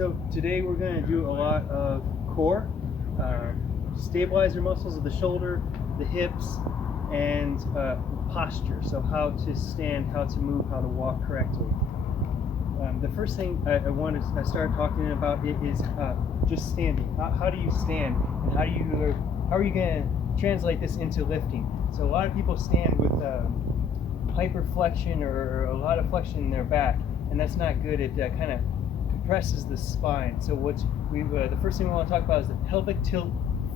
So today we're going to do a lot of core, stabilizer muscles of the shoulder, the hips, and posture. So how to stand, how to move, how to walk correctly. The first thing I want to start talking about is just standing. How do you stand, and how are you going to translate this into lifting? So a lot of people stand with hyperflexion or a lot of flexion in their back, and that's not good. It kind of compresses the spine. So the first thing we want to talk about is the pelvic tilt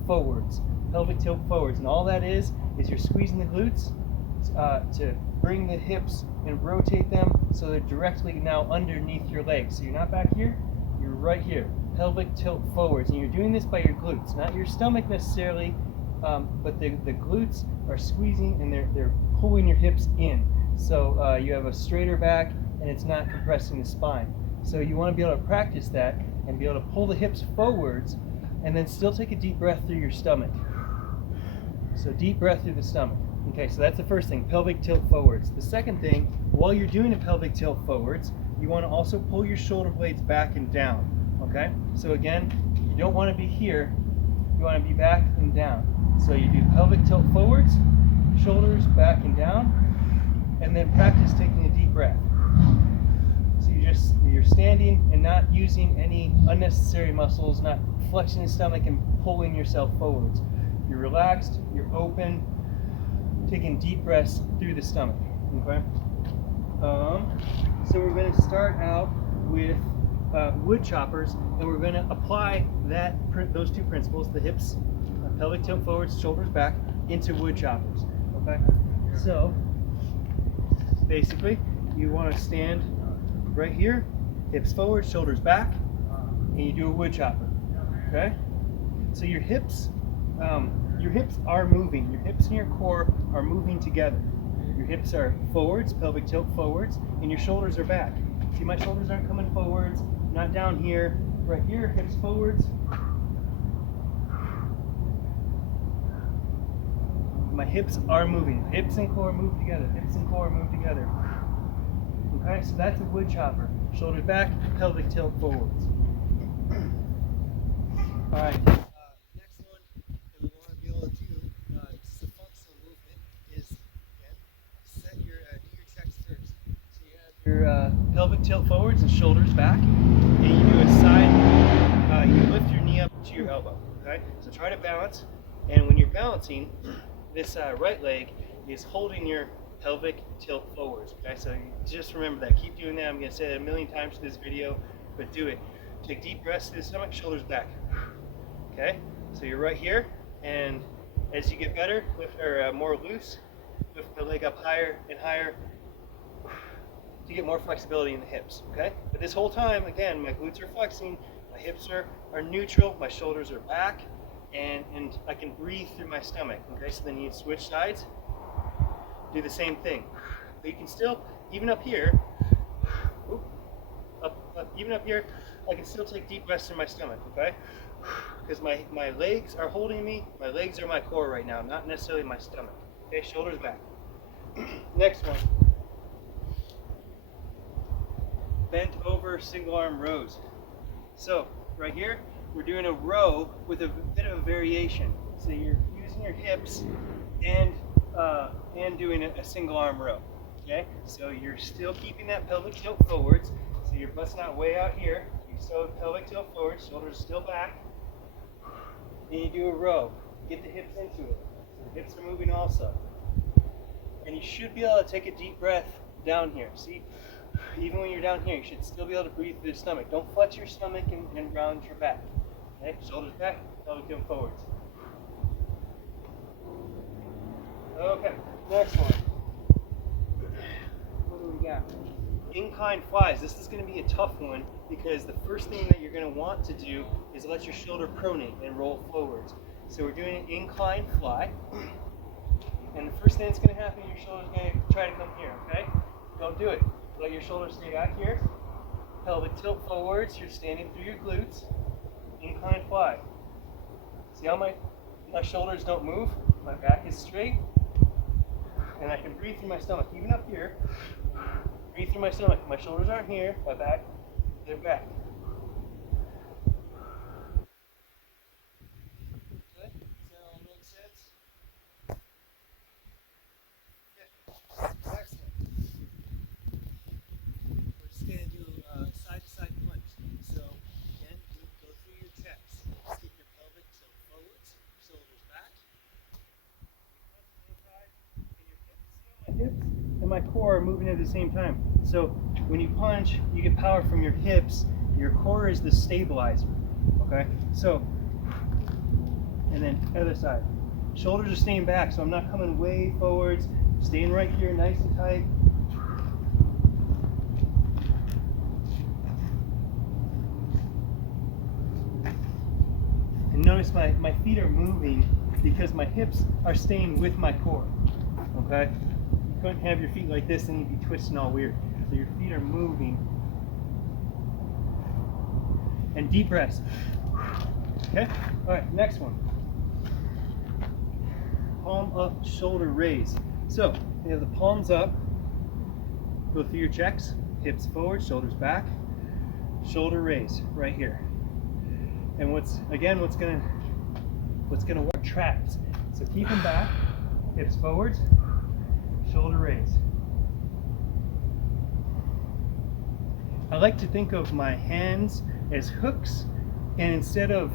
forwards. Pelvic tilt forwards, and all that is you're squeezing the glutes to bring the hips and rotate them so they're directly now underneath your legs. So you're not back here, you're right here. Pelvic tilt forwards, and you're doing this by your glutes, not your stomach necessarily, but the glutes are squeezing and they're pulling your hips in. So you have a straighter back and it's not compressing the spine. So you want to be able to practice that and be able to pull the hips forwards and then still take a deep breath through your stomach. So deep breath through the stomach. Okay, so that's the first thing, pelvic tilt forwards. The second thing, while you're doing a pelvic tilt forwards, you want to also pull your shoulder blades back and down. Okay, so again, you don't want to be here, you want to be back and down. So you do pelvic tilt forwards, shoulders back and down, and then practice taking a deep breath. So you're standing and not using any unnecessary muscles, not flexing the stomach and pulling yourself forwards. You're relaxed, you're open, taking deep breaths through the stomach. Okay. So we're going to start out with wood choppers, and we're going to apply those two principles, the hips, pelvic tilt forwards, shoulders back, into wood choppers. Okay. So basically, you want to stand right here, hips forward, shoulders back, and you do a wood chopper. Okay. So your hips are moving. Your hips and your core are moving together. Your hips are forwards, pelvic tilt forwards, and your shoulders are back. See, my shoulders aren't coming forwards, not down here. Right here, hips forwards. My hips are moving. Hips and core move together. Hips and core move together. Okay, so that's a wood chopper. Shoulders back, pelvic tilt forwards. All right. Next one that we want to be able to do, just a functional movement, is again do your checks first. So you have your pelvic tilt forwards and shoulders back, and you do a side. You lift your knee up to your elbow. Okay. So try to balance, and when you're balancing, this right leg is holding your pelvic tilt forwards. Okay. So just remember that. Keep doing that. I'm going to say it a million times in this video, but do it. Take deep breaths through the stomach, shoulders back. Okay, so you're right here, and as you get better, more loose, lift the leg up higher and higher to get more flexibility in the hips. Okay, but this whole time, again, my glutes are flexing, my hips are neutral, my shoulders are back, and I can breathe through my stomach. Okay, so then you switch sides, do the same thing. But you can still, even up here, even up here, I can still take deep breaths in my stomach. Okay. Because my legs are holding me, my legs are my core right now, not necessarily my stomach. Okay, shoulders back. Next one. Bent over single arm rows. So right here, we're doing a row with a bit of a variation. So you're using your hips and doing a single arm row. Okay, so you're still keeping that pelvic tilt forwards. So you're busting out way out here. You still have pelvic tilt forwards, shoulders still back. Then you do a row. Get the hips into it. So the hips are moving also. And you should be able to take a deep breath down here. See, even when you're down here, you should still be able to breathe through the stomach. Don't flex your stomach and round your back. Okay, shoulders back, pelvic tilt forwards. Okay, next one. What do we got? Incline flies. This is going to be a tough one because the first thing that you're going to want to do is let your shoulder pronate and roll forwards. So we're doing an incline fly, and the first thing that's going to happen, your shoulder's going to try to come here. Okay, don't do it. Let your shoulders stay back here. Pelvic tilt forwards. You're standing through your glutes. Incline fly. See how my shoulders don't move? My back is straight, and I can breathe through my stomach, even up here. Breathe through my stomach. My shoulders aren't here, my back, they're back. and my core are moving at the same time. So when you punch, you get power from your hips. Your core is the stabilizer. Okay? So, and then other side. Shoulders are staying back, so I'm not coming way forwards. Staying right here, nice and tight. And notice my feet are moving because my hips are staying with my core. Okay? You couldn't have your feet like this and you'd be twisting all weird. So your feet are moving. And deep breaths. Okay? Alright, next one. Palm up, shoulder raise. So, you have the palms up. Go through your checks. Hips forward, shoulders back. Shoulder raise, right here. And what's gonna work? Traps. So keep them back. Hips forwards. Shoulder raise. I like to think of my hands as hooks, and instead of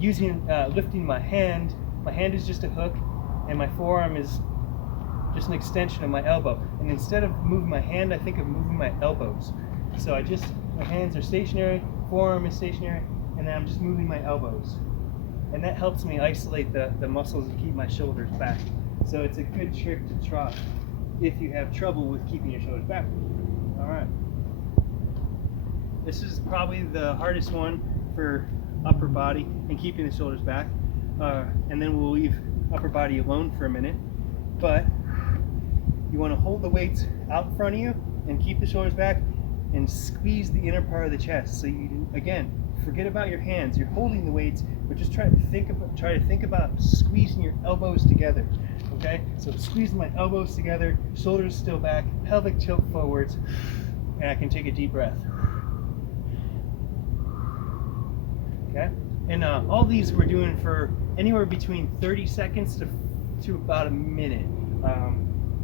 lifting my hand is just a hook, and my forearm is just an extension of my elbow. And instead of moving my hand, I think of moving my elbows. So my hands are stationary, forearm is stationary, and then I'm just moving my elbows. And that helps me isolate the muscles and keep my shoulders back. So it's a good trick to try if you have trouble with keeping your shoulders back. All right. This is probably the hardest one for upper body and keeping the shoulders back. And then we'll leave upper body alone for a minute. But you want to hold the weights out in front of you and keep the shoulders back and squeeze the inner part of the chest. So you, again, forget about your hands. You're holding the weights, but just try to think about squeezing your elbows together. Okay? So squeezing my elbows together, shoulders still back, pelvic tilt forwards, and I can take a deep breath. Okay? And all these we're doing for anywhere between 30 seconds to about a minute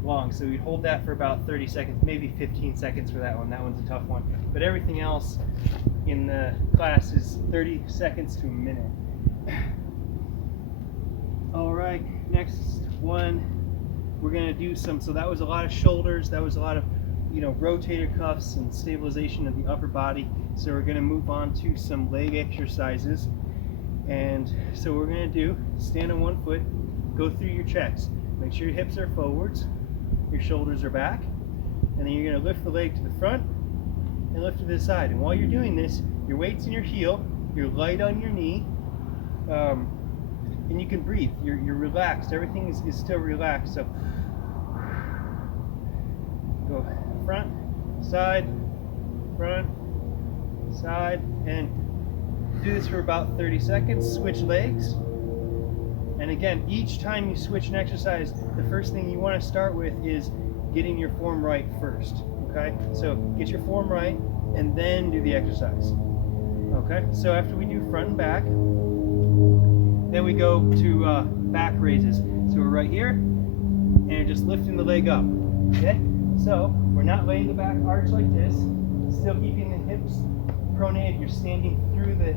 long. So we'd hold that for about 30 seconds, maybe 15 seconds for that one. That one's a tough one. But everything else in the class is 30 seconds to a minute. All right, next one, we're gonna do some, so that was a lot of shoulders, that was a lot of, rotator cuffs and stabilization of the upper body. So we're gonna move on to some leg exercises. And so we're gonna do, stand on one foot, go through your checks. Make sure your hips are forwards, your shoulders are back, and then you're gonna lift the leg to the front and lift to the side. And while you're doing this, your weight's in your heel, you're light on your knee, and you can breathe. You're relaxed. Everything is still relaxed. So go front, side, and do this for about 30 seconds. Switch legs. And again, each time you switch an exercise, the first thing you want to start with is getting your form right first. Okay? So get your form right and then do the exercise. Okay? So after we do front and back, then we go to back raises. So we're right here, and you're just lifting the leg up. Okay? So we're not laying the back arch like this, still keeping the hips pronated. You're standing through the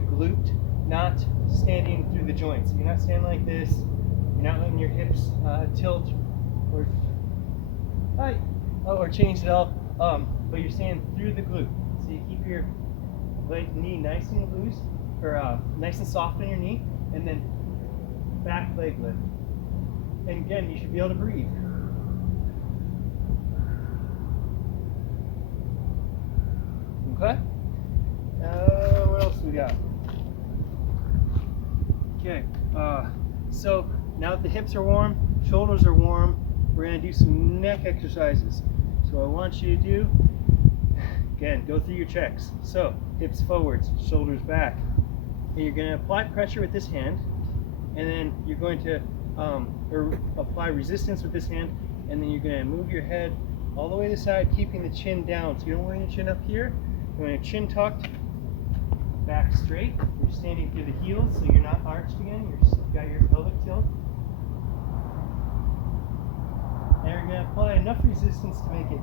glute, not standing through the joints. You're not standing like this. You're not letting your hips tilt or change at all. But you're standing through the glute. So you keep your knee nice and loose, or nice and soft on your knee, and then back leg lift. And again, you should be able to breathe. Okay? What else we got? Okay, so now that the hips are warm, shoulders are warm, we're going to do some neck exercises. So what I want you to do, again, go through your checks. So hips forwards, shoulders back. And you're going to apply pressure with this hand, and then you're going to apply resistance with this hand, and then you're going to move your head all the way to the side, keeping the chin down. So you don't want your chin up here. You want your chin tucked, back straight. You're standing through the heels, so you're not arched again. You've got your pelvic tilt. And you're going to apply enough resistance to make it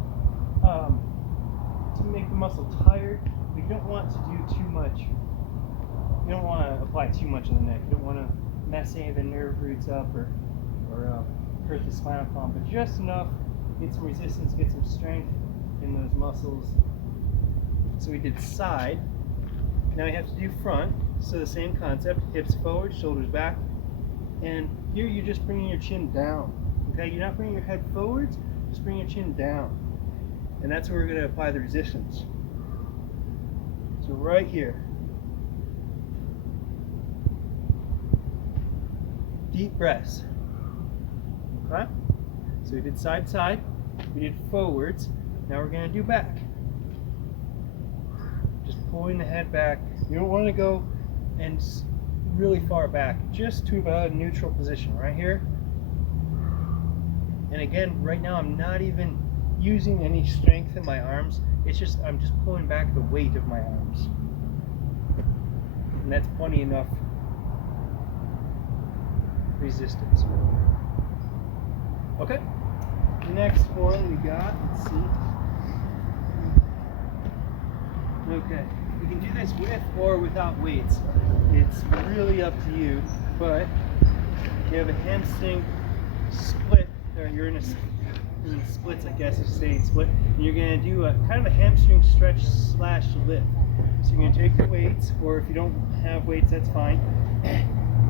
the muscle tired, but you don't want to do too much. You don't want to apply too much on the neck. You don't want to mess any of the nerve roots up or hurt the spinal column, but just enough get some resistance, get some strength in those muscles. So we did side. Now we have to do front. So the same concept, hips forward, shoulders back. And here you're just bringing your chin down. Okay, you're not bringing your head forwards, just bring your chin down. And that's where we're going to apply the resistance. So right here. Deep breaths. Okay? So we did side, side. We did forwards. Now we're going to do back. Just pulling the head back. You don't want to go and really far back. Just to about a neutral position right here. And again, right now I'm not even using any strength in my arms. It's just, I'm just pulling back the weight of my arms. And that's plenty enough resistance. Okay, the next one we got, let's see. Okay, you can do this with or without weights. It's really up to you, but you have a hamstring split, or you're in splits, I guess, if you're saying split, and you're going to do a kind of a hamstring stretch slash lift. So you're going to take the weights, or if you don't have weights, that's fine.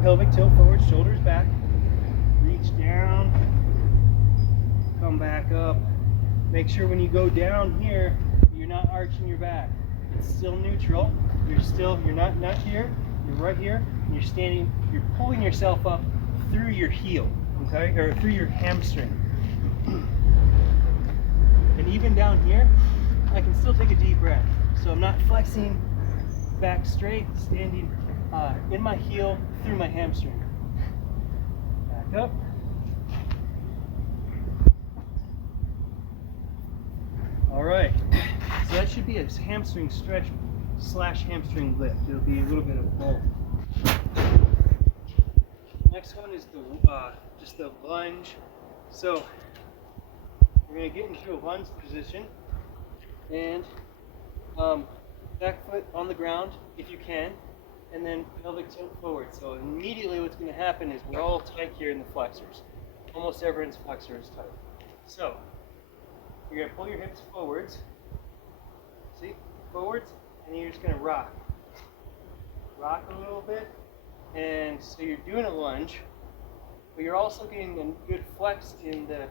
Pelvic tilt forward, shoulders back, reach down, come back up. Make sure when you go down here, you're not arching your back. It's still neutral. You're not here, you're right here, and you're standing, you're pulling yourself up through your heel, okay, or through your hamstring. And even down here, I can still take a deep breath. So I'm not flexing back straight, standing in my heel through my hamstring. Back up. All right, so that should be a hamstring stretch slash hamstring lift. It'll be a little bit of both. Next one is just the lunge. So we're going to get into a lunge position and back foot on the ground if you can, and then pelvic tilt forward. So immediately what's going to happen is we're all tight here in the flexors. Almost everyone's flexor is tight. So you're going to pull your hips forwards, see, forwards, and then you're just going to rock. Rock a little bit, and so you're doing a lunge, but you're also getting a good flex in the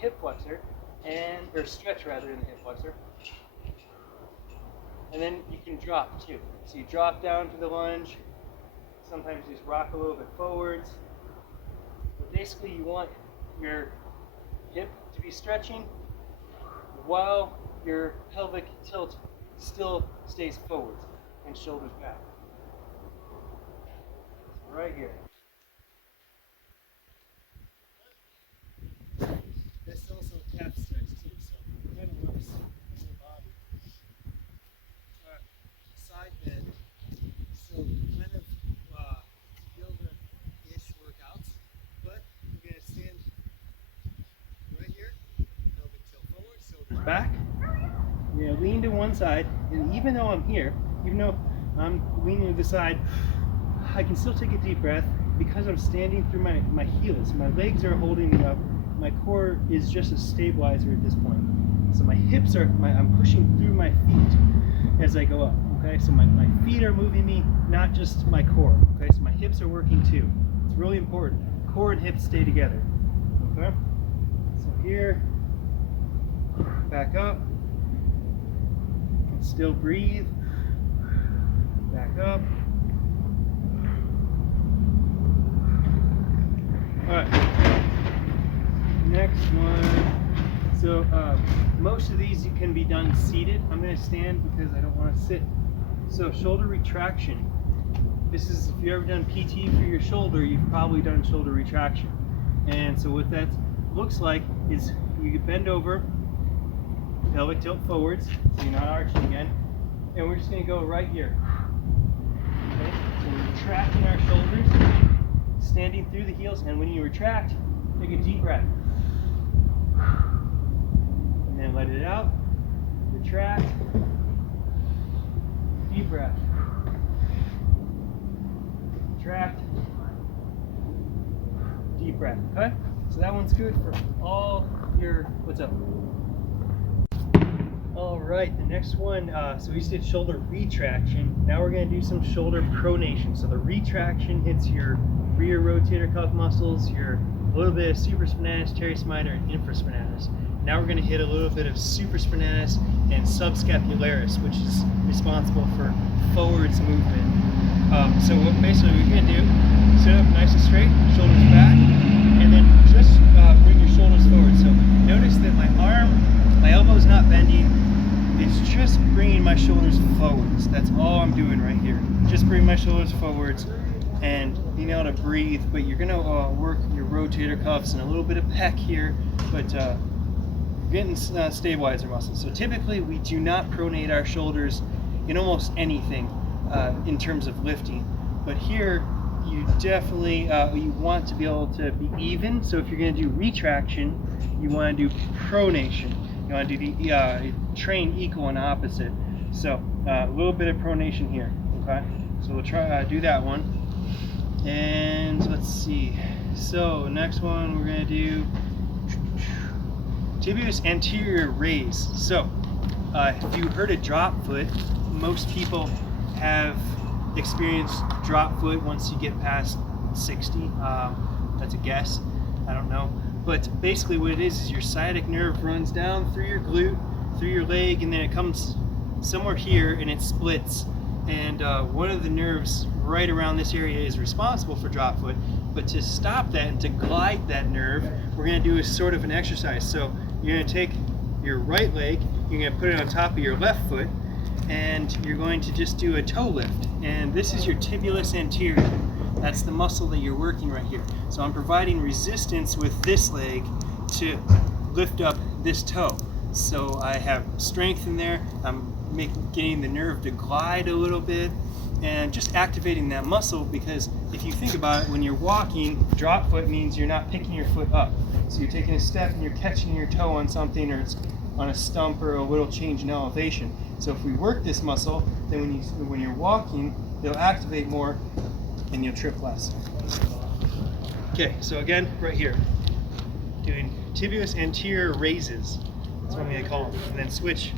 hip flexor, or stretch rather in the hip flexor. And then you can drop too. So you drop down to the lunge, sometimes you just rock a little bit forwards. But basically you want your hip to be stretching while your pelvic tilt still stays forward and shoulders back. So right here. This also calf stretch too, so it kind of works the whole body. Side bend, so kind of yoga-ish workouts, but we're going to stand right here, pelvic tilt forward, shoulders back. We're going to lean to one side, and even though I'm here, even though I'm leaning to the side, I can still take a deep breath because I'm standing through my heels. My legs are holding me up. My core is just a stabilizer at this point. So my hips are, I'm pushing through my feet as I go up. Okay, so my feet are moving me, not just my core. Okay, so my hips are working too. It's really important. Core and hips stay together. Okay, so here, back up, and still breathe. Back up. All right. Next one. So most of these can be done seated. I'm going to stand because I don't want to sit. So shoulder retraction. This is, if you've ever done PT for your shoulder, you've probably done shoulder retraction. And so what that looks like is you bend over, pelvic tilt forwards, so you're not arching again, and we're just going to go right here. Okay? So we're retracting our shoulders, standing through the heels, and when you retract, take a deep breath. And then let it out, retract, deep breath, retract, deep breath, okay? So that one's good for all your What's up? All right, the next one, so we just did shoulder retraction. Now we're going to do some shoulder pronation. So the retraction hits your rear rotator cuff muscles, your a little bit of supraspinatus, teres minor, and infraspinatus. Now we're going to hit a little bit of supraspinatus and subscapularis, which is responsible for forwards movement. So what basically we're going to do, sit up nice and straight, shoulders back, and then just bring your shoulders forward. So notice that my elbow's not bending, it's just bringing my shoulders forwards. That's all I'm doing right here. Just bring my shoulders forwards and being able to breathe, but you're going to work your rotator cuffs and a little bit of pec here, but getting stabilizer muscles. So typically we do not pronate our shoulders in almost anything in terms of lifting, but here you definitely you want to be able to be even. So if you're going to do retraction, you want to do pronation. You want to do the train equal and opposite. So a little bit of pronation here. Okay, so we'll try do that one. And let's see. So next one we're going to do tibius anterior raise. So if you heard of drop foot, most people have experienced drop foot once you get past 60. That's a guess, I don't know. But basically what it is your sciatic nerve runs down through your glute, through your leg, and then it comes somewhere here and it splits. And one of the nerves right around this area is responsible for drop foot. But to stop that and to glide that nerve, we're going to do a sort of an exercise. So you're going to take your right leg, you're going to put it on top of your left foot, and you're going to just do a toe lift. And this is your tibialis anterior. That's the muscle that you're working right here. So I'm providing resistance with this leg to lift up this toe. So I have strength in there. I'm getting the nerve to glide a little bit and just activating that muscle, because if you think about it, when you're walking, drop foot means you're not picking your foot up. So you're taking a step and you're catching your toe on something, or it's on a stump or a little change in elevation. So if we work this muscle, then when you're walking, it'll activate more and you'll trip less. Okay, so again, right here, doing tibius anterior raises. That's what I'm going to call them. And then switch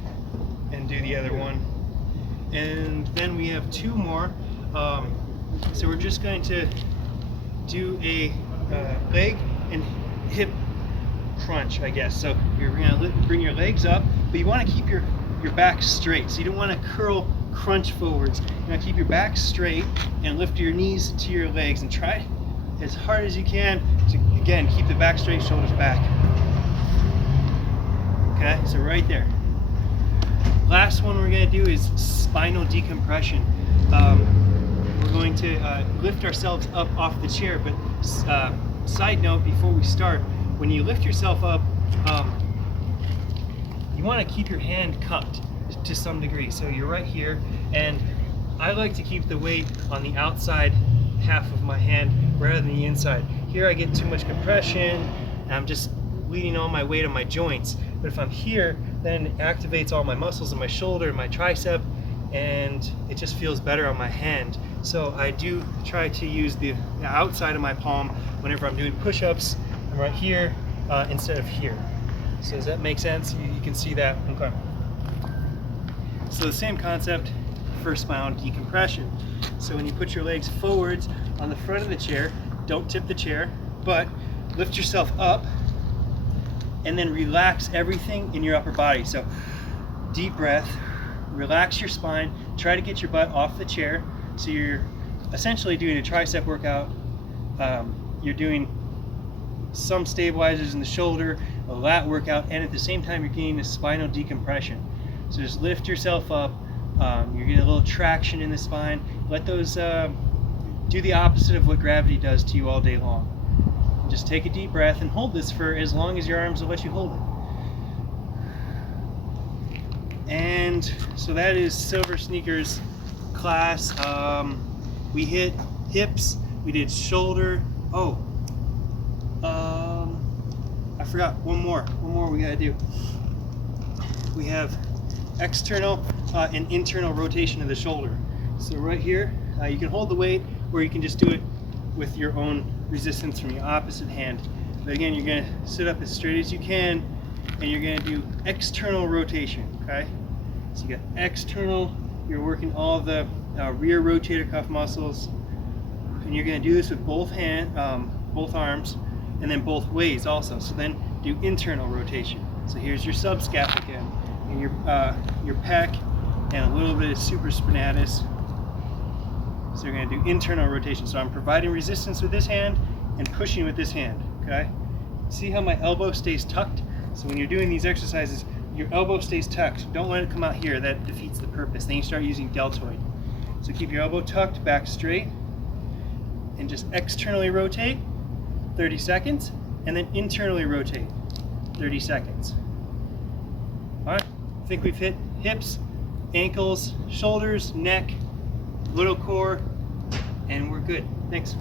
and do the other one. And then we have two more. So we're just going to do a leg and hip crunch, I guess. So you're going to bring your legs up, but you want to keep your back straight. So you don't want to curl, crunch forwards. You want to keep your back straight and lift your knees to your legs and try as hard as you can to, again, keep the back straight, shoulders back. Okay, so right there. Last one we're going to do is spinal decompression. We're going to lift ourselves up off the chair, but side note before we start, when you lift yourself up, you want to keep your hand cupped to some degree. So you're right here, and I like to keep the weight on the outside half of my hand rather than the inside. Here I get too much compression, and I'm just leaning all my weight on my joints. But if I'm here, then it activates all my muscles in my shoulder and my tricep, and it just feels better on my hand. So I do try to use the outside of my palm whenever I'm doing push-ups. I'm right here instead of here. So does that make sense? You can see that. Okay. So the same concept for spinal decompression. So when you put your legs forwards on the front of the chair, don't tip the chair, but lift yourself up and then relax everything in your upper body. So deep breath, relax your spine, try to get your butt off the chair. So you're essentially doing a tricep workout. You're doing some stabilizers in the shoulder, a lat workout, and at the same time you're getting a spinal decompression. So just lift yourself up. You're getting a little traction in the spine. Let those do the opposite of what gravity does to you all day long. Just take a deep breath and hold this for as long as your arms will let you hold it. And so that is Silver Sneakers class. We hit hips, we did shoulder. I forgot one more we gotta do. We have external and internal rotation of the shoulder. So right here, you can hold the weight, or you can just do it with your own resistance from your opposite hand. But again, you're gonna sit up as straight as you can, and you're going to do external rotation, okay? So you got external, you're working all the rear rotator cuff muscles, and you're going to do this with both arms, and then both ways also. So then do internal rotation. So here's your subscap again, and your pec, and a little bit of supraspinatus. So you're going to do internal rotation. So I'm providing resistance with this hand and pushing with this hand, okay? See how my elbow stays tucked? So when you're doing these exercises, your elbow stays tucked. Don't let it come out here. That defeats the purpose. Then you start using deltoid. So keep your elbow tucked, back straight, and just externally rotate, 30 seconds, and then internally rotate, 30 seconds. All right, I think we've hit hips, ankles, shoulders, neck, little core, and we're good. Thanks.